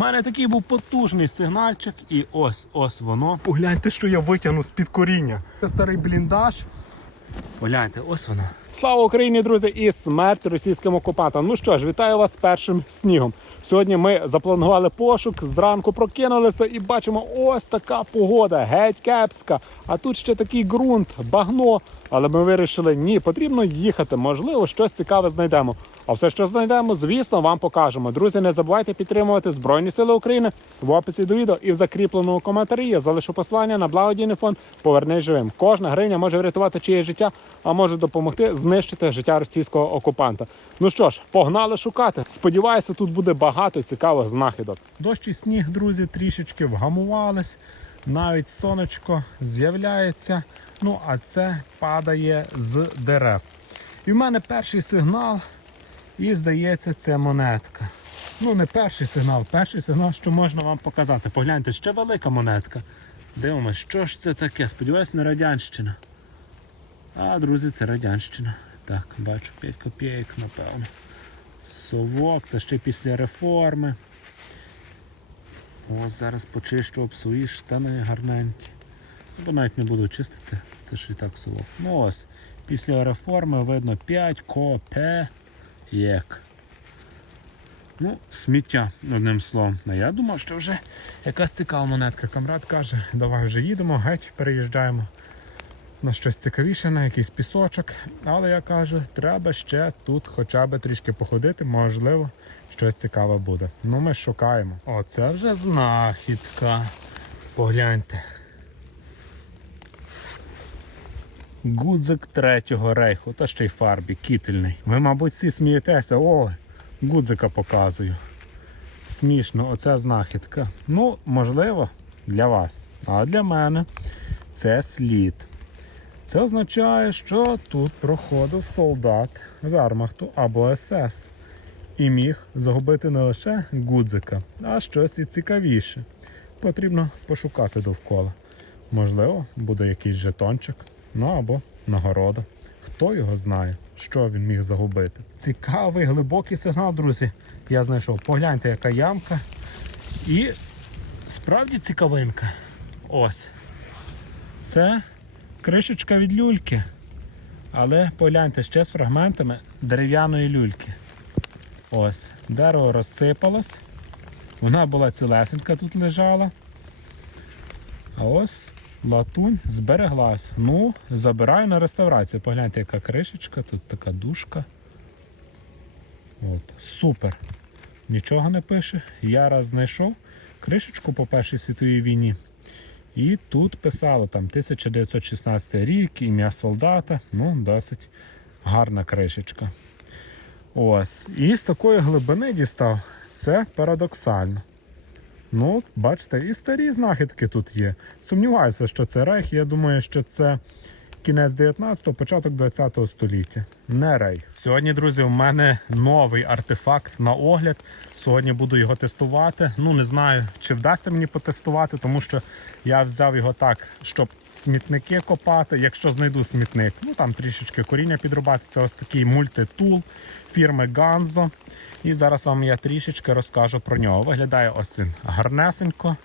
У мене такий був потужний сигнальчик, і ось ось воно. Погляньте, що я витягну з-під коріння. Це старий бліндаж. Погляньте, ось воно. Слава Україні, друзі, і смерть російським окупантам. Ну що ж, вітаю вас з першим снігом. Сьогодні ми запланували пошук. Зранку прокинулися і бачимо ось така погода, геть кепська. А тут ще такий ґрунт, багно. Але ми вирішили, ні, потрібно їхати. Можливо, щось цікаве знайдемо. А все, що знайдемо, звісно, вам покажемо. Друзі, не забувайте підтримувати Збройні Сили України в описі до відео і в закріпленому коментарі. Я залишу послання на благодійний фонд Повернись живим. Кожна гривня може врятувати чиє життя, а може допомогти знищити життя російського окупанта. Ну що ж, погнали шукати. Сподіваюся, тут буде багато цікавих знахідок. Дощ і сніг, друзі, трішечки вгамувались. Навіть сонечко з'являється. Ну а це падає з дерев. І в мене перший сигнал. І здається, це монетка. Ну, не перший сигнал, перший сигнал, що можна вам показати. Погляньте, ще велика монетка. Дивимось, що ж це таке? Сподіваюсь, не радянщина. А, друзі, це радянщина. Так, бачу 5 копійок, напевно. Совок, та ще після реформи. Ось зараз почищу обсуї штани гарненькі. Бо навіть не буду чистити, це ж і так совок. Ну ось, після реформи видно 5 копеєк. Ну, сміття, одним словом. А я думав, що вже якась цікава монетка. Камрад каже, давай вже їдемо, геть, переїжджаємо на щось цікавіше, на якийсь пісочок. Але я кажу, треба ще тут хоча б трішки походити, можливо, щось цікаве буде. Ну, ми шукаємо. Оце вже знахідка. Погляньте. Гудзик третього рейху, та ще й фарбі, кітельний. Ви, мабуть, всі смієтеся, о, гудзика показую. Смішно, оця знахідка. Ну, можливо, для вас. А для мене це слід. Це означає, що тут проходив солдат Вермахту або СС і міг загубити не лише гудзика, а щось і цікавіше. Потрібно пошукати довкола. Можливо, буде якийсь жетончик, ну або нагорода. Хто його знає, що він міг загубити. Цікавий глибокий сигнал, друзі. Я знайшов. Погляньте, яка ямка. І справді цікавинка. Ось. Це кришечка від люльки. Але погляньте ще з фрагментами дерев'яної люльки. Ось, дерево розсипалось. Вона була цілесенька тут лежала. А ось латунь збереглась. Ну, забираю на реставрацію. Погляньте, яка кришечка, тут така дужка. От, Супер. Нічого не пише. Я раз знайшов кришечку по Першій світовій війні. І тут писало там 1916 рік, ім'я солдата. Ну, досить гарна кришечка. Ось. І з такої глибини дістав. Це парадоксально. Ну, бачите, і старі знахідки тут є. Сумніваюся, що це рейх. Я думаю, що це кінець 19-го, початок 20-го століття. Не рейх. Сьогодні, друзі, у мене новий артефакт на огляд. Сьогодні буду його тестувати. Ну, не знаю, чи вдасться мені потестувати, тому що я взяв його так, щоб смітники копати. Якщо знайду смітник, ну там трішечки коріння підрубати. Це ось такий мультитул фірми Ganzo. І зараз вам я трішечки розкажу про нього. Виглядає ось він гарнесенько.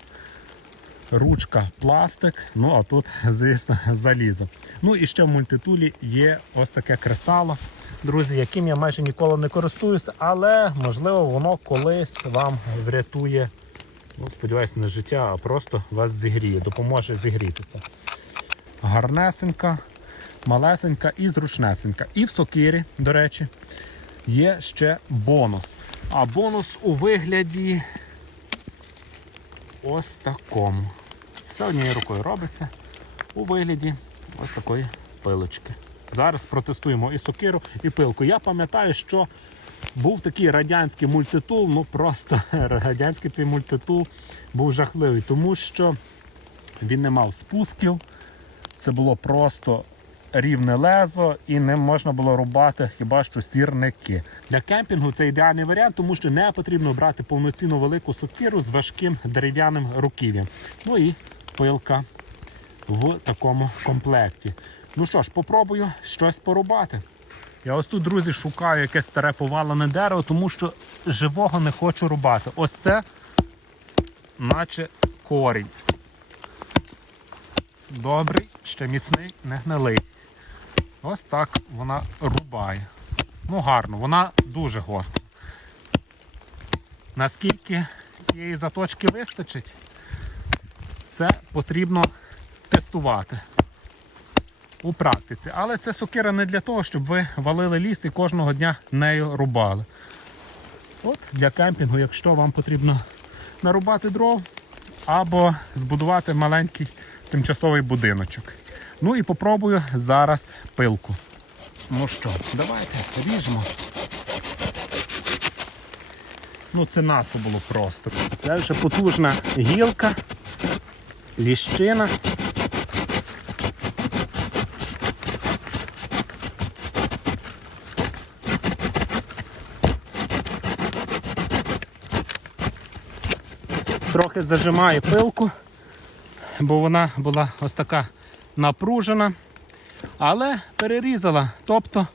Ручка пластик, ну а тут, звісно, залізо. Ну і ще в мультитулі є ось таке кресало, друзі, яким я майже ніколи не користуюся, але можливо воно колись вам врятує, ну, сподіваюся, не життя, а просто вас зігріє, допоможе зігрітися. Гарнесенька, малесенька і зручнесенька. І в сокирі, до речі, є ще бонус. А бонус у вигляді ось такому. Все однією рукою робиться у вигляді ось такої пилочки. Зараз протестуємо і сокиру, і пилку. Я пам'ятаю, що був такий радянський мультитул, ну просто радянський цей мультитул був жахливий, тому що він не мав спусків. Це було просто рівне лезо і не можна було рубати хіба що сірники. Для кемпінгу це ідеальний варіант, тому що не потрібно брати повноцінну велику сокиру з важким дерев'яним руків'ям. Ну і пилка в такому комплекті. Ну що ж, попробую щось порубати. Я ось тут, друзі, шукаю якесь старе повалене дерево, тому що живого не хочу рубати. Ось це наче корінь. Добрий, ще міцний, не гнилий. Ось так вона рубає. Ну, гарно, вона дуже гостра. Наскільки цієї заточки вистачить, це потрібно тестувати у практиці. Але це сокира не для того, щоб ви валили ліс і кожного дня нею рубали. От для кемпінгу, якщо вам потрібно нарубати дров або збудувати маленький тимчасовий будиночок. Ну і попробую зараз пилку. Ну що, давайте ріжемо. Ну це надто було просто. Це вже потужна гілка, ліщина. Трохи зажимаю пилку, бо вона була ось така напружена, але перерізала. Тобто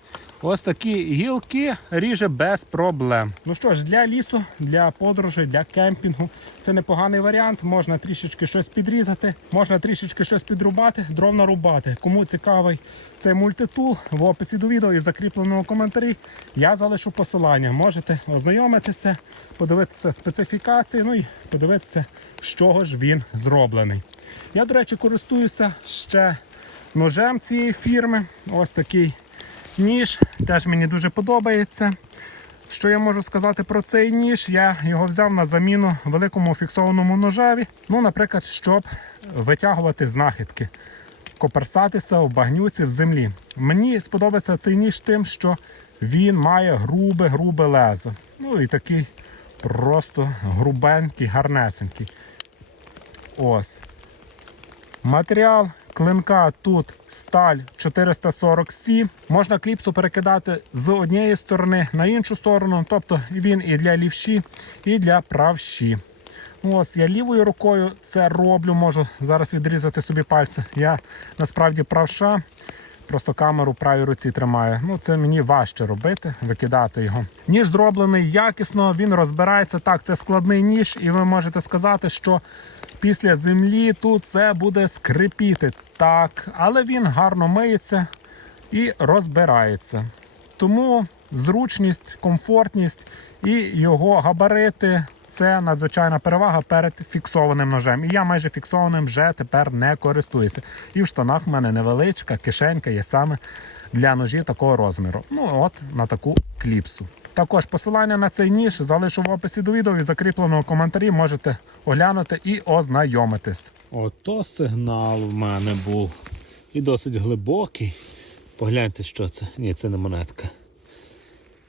ось такі гілки ріже без проблем. Ну що ж, для лісу, для подорожі, для кемпінгу це непоганий варіант. Можна трішечки щось підрізати, можна трішечки щось підрубати, дров нарубати. Кому цікавий цей мультитул, в описі до відео і закріпленому коментарі я залишу посилання. Можете ознайомитися, подивитися специфікації, ну і подивитися, з чого ж він зроблений. Я, до речі, користуюся ще ножем цієї фірми. Ось такий ніж. Теж мені дуже подобається. Що я можу сказати про цей ніж? Я його взяв на заміну великому фіксованому ножеві. Ну, наприклад, щоб витягувати знахідки, коперсатися в багнюці в землі. Мені сподобається цей ніж тим, що він має грубе-грубе лезо. Ну і такий просто грубенький, гарнесенький. Ось. Матеріал клинка тут сталь 440C. Можна кліпсу перекидати з однієї сторони на іншу сторону. Тобто він і для лівші, і для правші. Ось я лівою рукою це роблю. Можу зараз відрізати собі пальці. Я насправді правша. Просто камеру в правій руці тримаю. Ну, це мені важче робити, викидати його. Ніж зроблений якісно, він розбирається. Так, це складний ніж, і ви можете сказати, що після землі тут це буде скрипіти. Так, але він гарно миється і розбирається. Тому зручність, комфортність і його габарити це надзвичайна перевага перед фіксованим ножем. І я майже фіксованим вже тепер не користуюся. І в штанах в мене невеличка кишенька є саме для ножів такого розміру. Ну от на таку кліпсу. Також посилання на цей ніж залишу в описі до відео і закріпленому коментарі можете оглянути і ознайомитись. Ото сигнал в мене був. І досить глибокий. Погляньте, що це. Ні, це не монетка.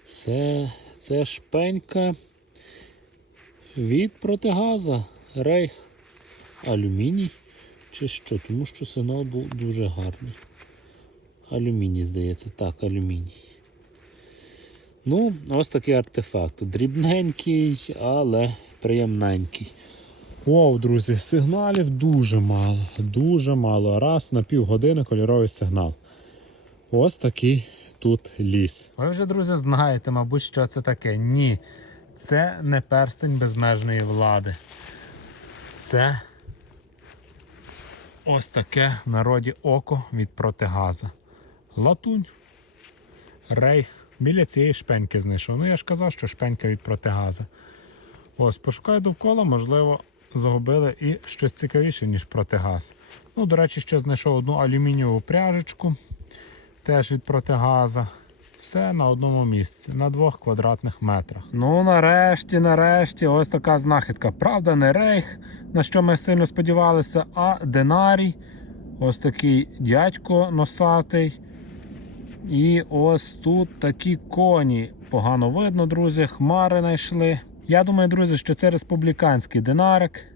Це, це шпенька від протигаза. Рейх алюміній. Чи що? Тому що сигнал був дуже гарний. Алюміній, здається, так, алюміній. Ну, ось такий артефакт. Дрібненький, але приємненький. Вау, друзі, сигналів дуже мало. Дуже мало. Раз на півгодини кольоровий сигнал. Ось такий тут ліс. Ви вже, друзі, знаєте, мабуть, що це таке. Ні. Це не перстень безмежної влади. Це ось таке в народі око від протигаза. Латунь. Рейх. Біля цієї шпеньки знайшов. Ну я ж казав, що шпенька від протигаза. Ось, пошукаю довкола, можливо, загубили і щось цікавіше, ніж протигаз. Ну, до речі, ще знайшов одну алюмінієву пряжечку, теж від протигаза. Все на одному місці, на двох квадратних метрах. Ну, нарешті, нарешті, ось така знахідка. Правда, не рейх, на що ми сильно сподівалися, а динарій. Ось такий дядько носатий. І ось тут такі коні. Погано видно, друзі, хмари знайшли. Я думаю, друзі, що це республіканський динарик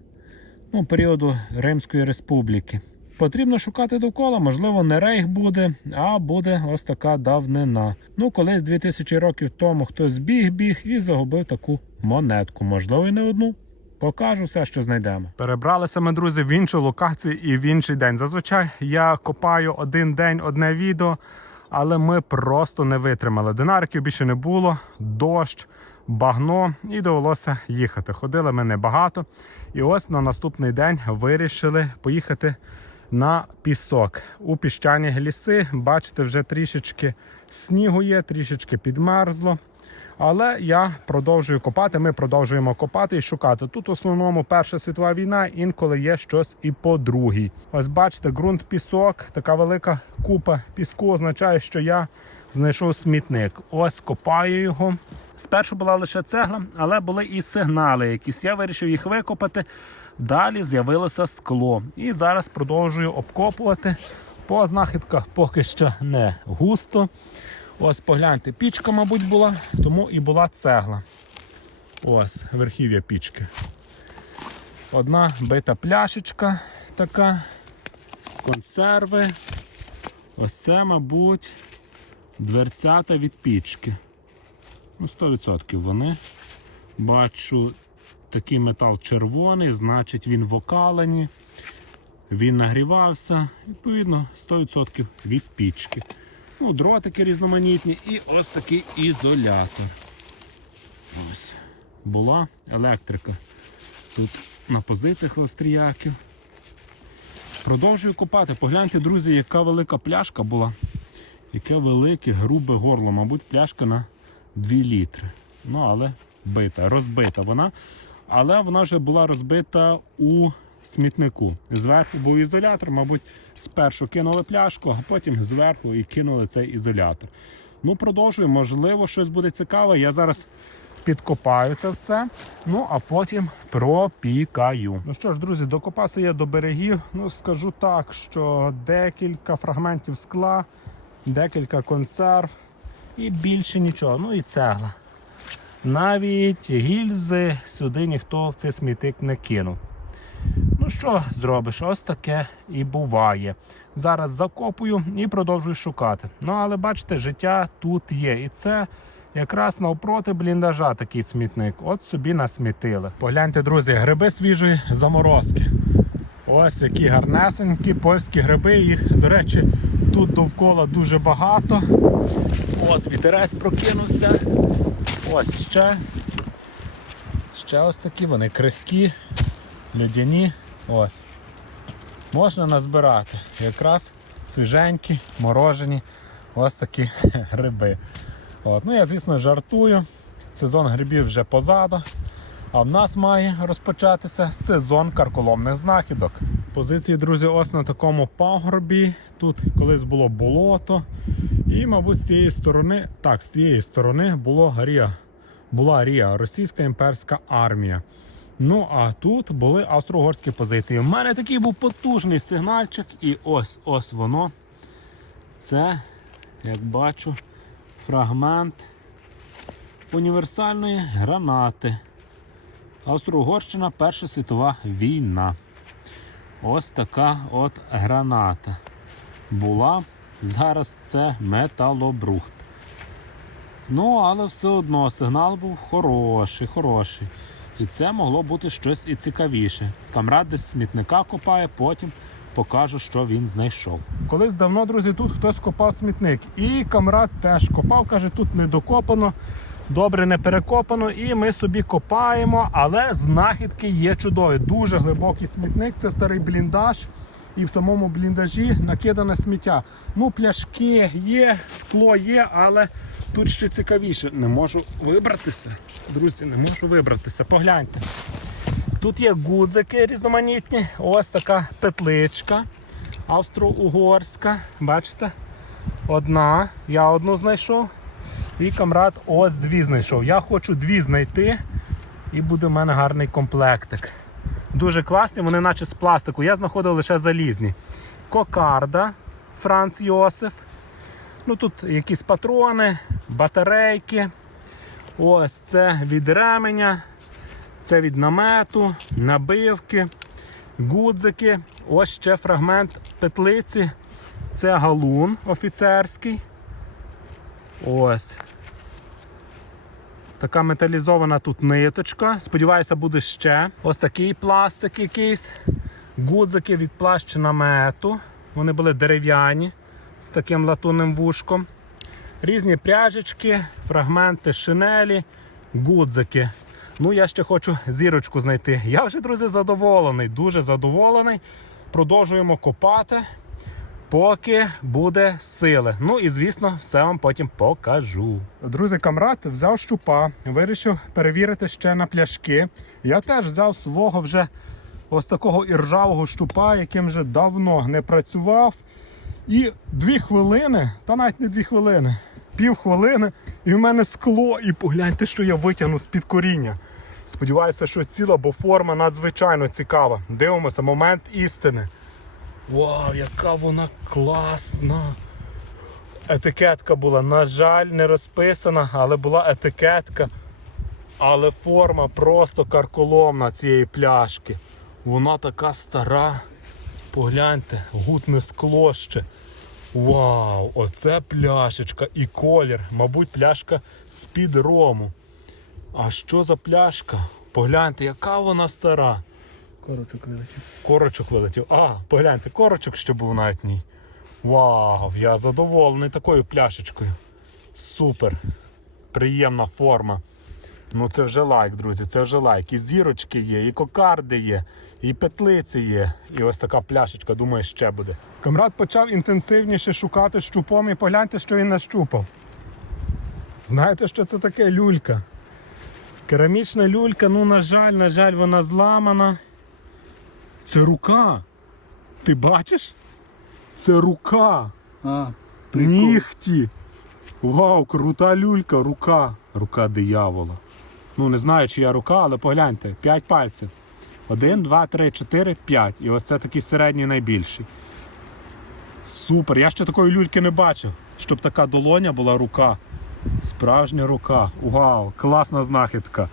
ну, періоду Римської Республіки. Потрібно шукати довкола, можливо, не рейх буде, а буде ось така давнина. Ну, колись 2000 років тому хтось біг-біг і загубив таку монетку. Можливо, і не одну. Покажу все, що знайдемо. Перебралися ми, друзі, в іншу локацію і в інший день. Зазвичай я копаю один день, одне відео, але ми просто не витримали. Динариків більше не було, дощ, багно і довелося їхати. Ходили ми небагато. І ось на наступний день вирішили поїхати на пісок у піщані ліси. Бачите, вже трішечки снігу є, трішечки підмерзло. Але я продовжую копати. Ми продовжуємо копати і шукати. Тут в основному Перша світова війна, інколи є щось і по другій. Ось бачите, ґрунт пісок, така велика купа піску означає, що я знайшов смітник. Ось копаю його. Спершу була лише цегла, але були і сигнали якісь. Я вирішив їх викопати. Далі з'явилося скло. І зараз продовжую обкопувати. По знахідках поки що не густо. Ось погляньте, пічка, мабуть, була, тому і була цегла. Ось верхів'я пічки. Одна бита пляшечка така, консерви. Ось це, мабуть, дверцята від пічки. Ну, 100% вони. Бачу, такий метал червоний, значить він в окалені. Він нагрівався. Відповідно, 100% від пічки. Ну, дротики різноманітні і ось такий ізолятор. Ось. Була електрика. Тут на позиціях австріяків. Продовжую копати. Погляньте, друзі, яка велика пляшка була. Яке велике, грубе горло. Мабуть, пляшка на 2 літри. Ну, але бита, розбита вона. Але вона вже була розбита у смітнику. Зверху був ізолятор, мабуть, спершу кинули пляшку, а потім зверху і кинули цей ізолятор. Ну, продовжую, можливо, щось буде цікаве. Я зараз підкопаю це все, ну а потім пропікаю. Ну що ж, друзі, докопався я до берегів. Ну, скажу так, що декілька фрагментів скла, декілька консерв і більше нічого. Ну і цегла. Навіть гільзи сюди ніхто в цей смітик не кинув. Ну що зробиш? Ось таке і буває. Зараз закопую і продовжую шукати. Ну але бачите, життя тут є. І це якраз навпроти бліндажа такий смітник. От собі насмітили. Погляньте, друзі, гриби свіжої заморозки. Ось які гарнесенькі польські гриби. Їх, до речі, тут довкола дуже багато. От вітерець прокинувся. Ось ще. Ще ось такі, вони крихкі, льодяні. Ось. Можна назбирати. Якраз свіженькі, морожені. Ось такі гриби. От. Ну, я, звісно, жартую. Сезон грибів вже позаду. А в нас має розпочатися сезон карколомних знахідок. Позиції, друзі, ось на такому пагорбі. Тут колись було болото. І, мабуть, з цієї сторони, так, з цієї сторони було Рія, була Рія, російська імперська армія. Ну, а тут були австро-угорські позиції. У мене такий був потужний сигнальчик, і ось ось воно. Це, як бачу, фрагмент універсальної гранати. Австро-Угорщина Перша світова війна. Ось така от граната була. Зараз це металобрухт. Ну, але все одно сигнал був хороший, хороший. І це могло бути щось і цікавіше. Камрад десь смітника копає, потім покажу, що він знайшов. Колись давно, друзі, тут хтось копав смітник. І камрад теж копав, каже, тут не докопано, добре не перекопано. І ми собі копаємо, але знахідки є чудові. Дуже глибокий смітник, це старий бліндаж. І в самому бліндажі накидане сміття. Ну, пляшки є, скло є, але тут ще цікавіше. Не можу вибратися. Друзі, не можу вибратися. Погляньте. Тут є гудзики різноманітні. Ось така петличка австро-угорська. Бачите? Одна. Я одну знайшов. І камрад ось дві знайшов. Я хочу дві знайти. І буде в мене гарний комплектик. Дуже класні, вони наче з пластику. Я знаходив лише залізні. Кокарда Франц Йосиф. Ну Тут якісь патрони, батарейки. Ось це від ременя, це від намету, набивки, гудзики. Ось ще фрагмент петлиці. Це галун офіцерський. Ось. Така металізована тут ниточка. Сподіваюся, буде ще. Ось такий пластик якийсь. Гудзики від плащ намету. Вони були дерев'яні з таким латунним вушком. Різні пряжечки, фрагменти шинелі, гудзики. Ну, я ще хочу зірочку знайти. Я вже, друзі, задоволений, дуже задоволений. Продовжуємо копати, поки буде сили. Ну і звісно, все вам потім покажу. Друзі, камрад взяв щупа, вирішив перевірити ще на пляшки. Я теж взяв свого вже ось такого іржавого щупа, яким вже давно не працював. І дві хвилини, та навіть не дві хвилини, пів хвилини, і в мене скло. І погляньте, що я витягну з-під коріння. Сподіваюся, що ціла, бо форма надзвичайно цікава. Дивимося, момент істини. Вау, яка вона класна! Етикетка була, на жаль, не розписана, але була етикетка. Але форма просто карколомна цієї пляшки. Вона така стара. Погляньте, гутне скло ще. Вау, оце пляшечка і колір. Мабуть, пляшка з-під рому. А що за пляшка? Погляньте, яка вона стара. Корочок вилетів. Корочок вилетів. А, погляньте, корочок ще був в ній. Вау, я задоволений такою пляшечкою. Супер. Приємна форма. Ну це вже лайк, друзі, це вже лайк. І зірочки є, і кокарди є, і петлиці є. І ось така пляшечка, думаю, ще буде. Камрад почав інтенсивніше шукати щупом і погляньте, що він нащупав. Знаєте, що це таке люлька? Керамічна люлька, ну, на жаль, на жаль, вона зламана. Це рука. Ти бачиш? Це рука. А, прикол. Нігті. Вау, крута люлька, рука. Рука диявола. Ну, не знаю, чия рука, але погляньте, 5 пальців. Один, два, три, чотири, п'ять. І ось це такий середній найбільший. Супер. Я ще такої люльки не бачив, щоб така долоня була рука. Справжня рука. Вау, класна знахідка.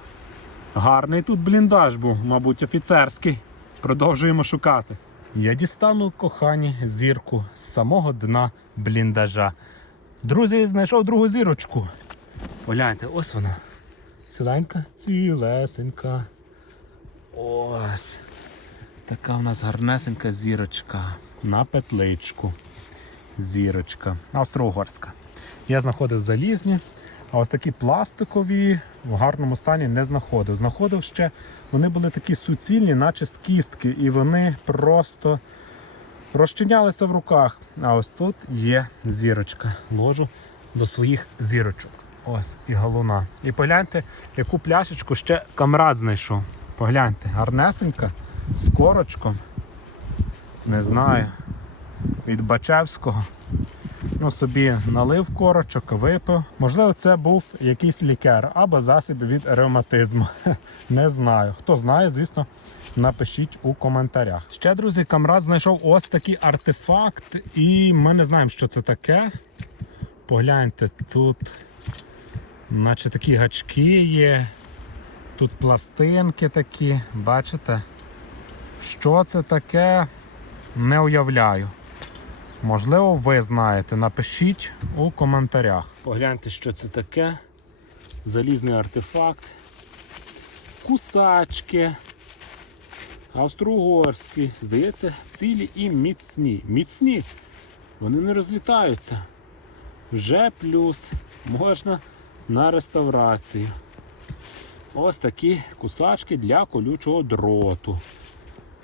Гарний тут бліндаж був, мабуть, офіцерський. Продовжуємо шукати. Я дістану кохані зірку з самого дна бліндажа. Друзі, знайшов другу зірочку. Погляньте, ось вона. Ціленька, цілесенька. Ось. Така в нас гарнесенька зірочка. На петличку. Зірочка. Австро-Угорська. Я знаходив залізні, а ось такі пластикові в гарному стані не знаходив. Знаходив ще, вони були такі суцільні, наче з кістки, і вони просто розчинялися в руках. А ось тут є зірочка. Ложу до своїх зірочок. Ось і галуна. І погляньте, яку пляшечку ще камрад знайшов. Погляньте, гарнесенька, з корочком. Не знаю. Від Бачевського. Ну, собі налив корочок, випив. Можливо, це був якийсь лікер або засіб від ревматизму. Не знаю. Хто знає, звісно, напишіть у коментарях. Ще, друзі, камрад знайшов ось такий артефакт, і ми не знаємо, що це таке. Погляньте, тут, наче такі гачки є. Тут пластинки такі, бачите? Що це таке? Не уявляю. Можливо, ви знаєте. Напишіть у коментарях. Погляньте, що це таке. Залізний артефакт. Кусачки. Австро-угорські. Здається, цілі і міцні. Міцні. Вони не розлітаються. Вже плюс. Можна на реставрацію. Ось такі кусачки для колючого дроту.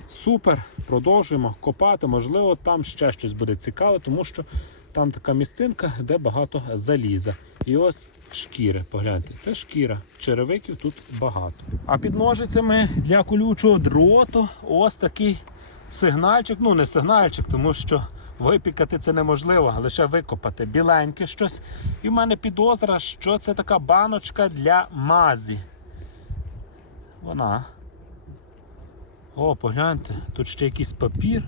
Супер, продовжуємо копати. Можливо, там ще щось буде цікаве, тому що там така місцинка, де багато заліза. І ось шкіри. Погляньте, це шкіра. Черевиків тут багато. А під ножицями для колючого дроту ось такий сигнальчик. Ну, не сигнальчик, тому що випікати це неможливо, лише викопати. Біленьке щось. І в мене підозра, що це така баночка для мазі. Вона. О, погляньте, тут ще якийсь папір.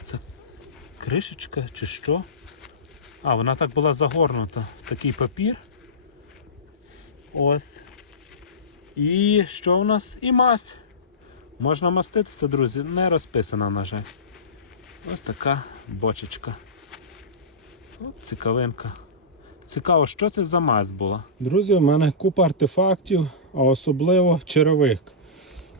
Це кришечка чи що? А, вона так була загорнута в такий папір. Ось. І що у нас? І мазь. Можна маститися, друзі, не розписана, на жаль. Ось така бочечка. Цікавинка. Цікаво, що це за мазь була. Друзі, у мене купа артефактів, а особливо черевик.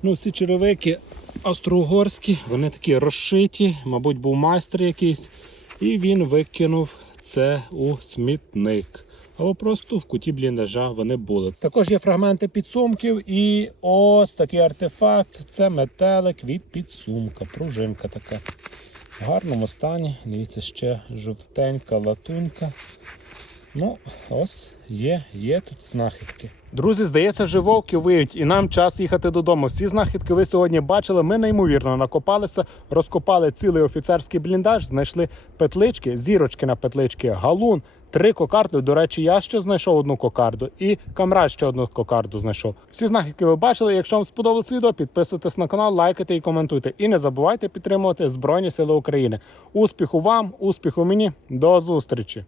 Ну, всі черевики австро-угорські, вони такі розшиті, мабуть, був майстер якийсь, і він викинув це у смітник. або просто в куті бліндажа вони були. Також є фрагменти підсумків, і ось такий артефакт це метелик від підсумка, пружинка така. В гарному стані. Дивіться, ще жовтенька латунька. Ну, ось є, є тут знахідки. Друзі, здається, вже вовки виють, і нам час їхати додому. Всі знахідки ви сьогодні бачили. Ми неймовірно накопалися, розкопали цілий офіцерський бліндаж, знайшли петлички, зірочки на петлички, галун, три кокарди. До речі, я ще знайшов одну кокарду, і камрад ще одну кокарду знайшов. Всі знахідки ви бачили. Якщо вам сподобалось відео, підписуйтесь на канал, лайкайте і коментуйте. І не забувайте підтримувати Збройні Сили України. Успіху вам, успіху мені, до зустрічі!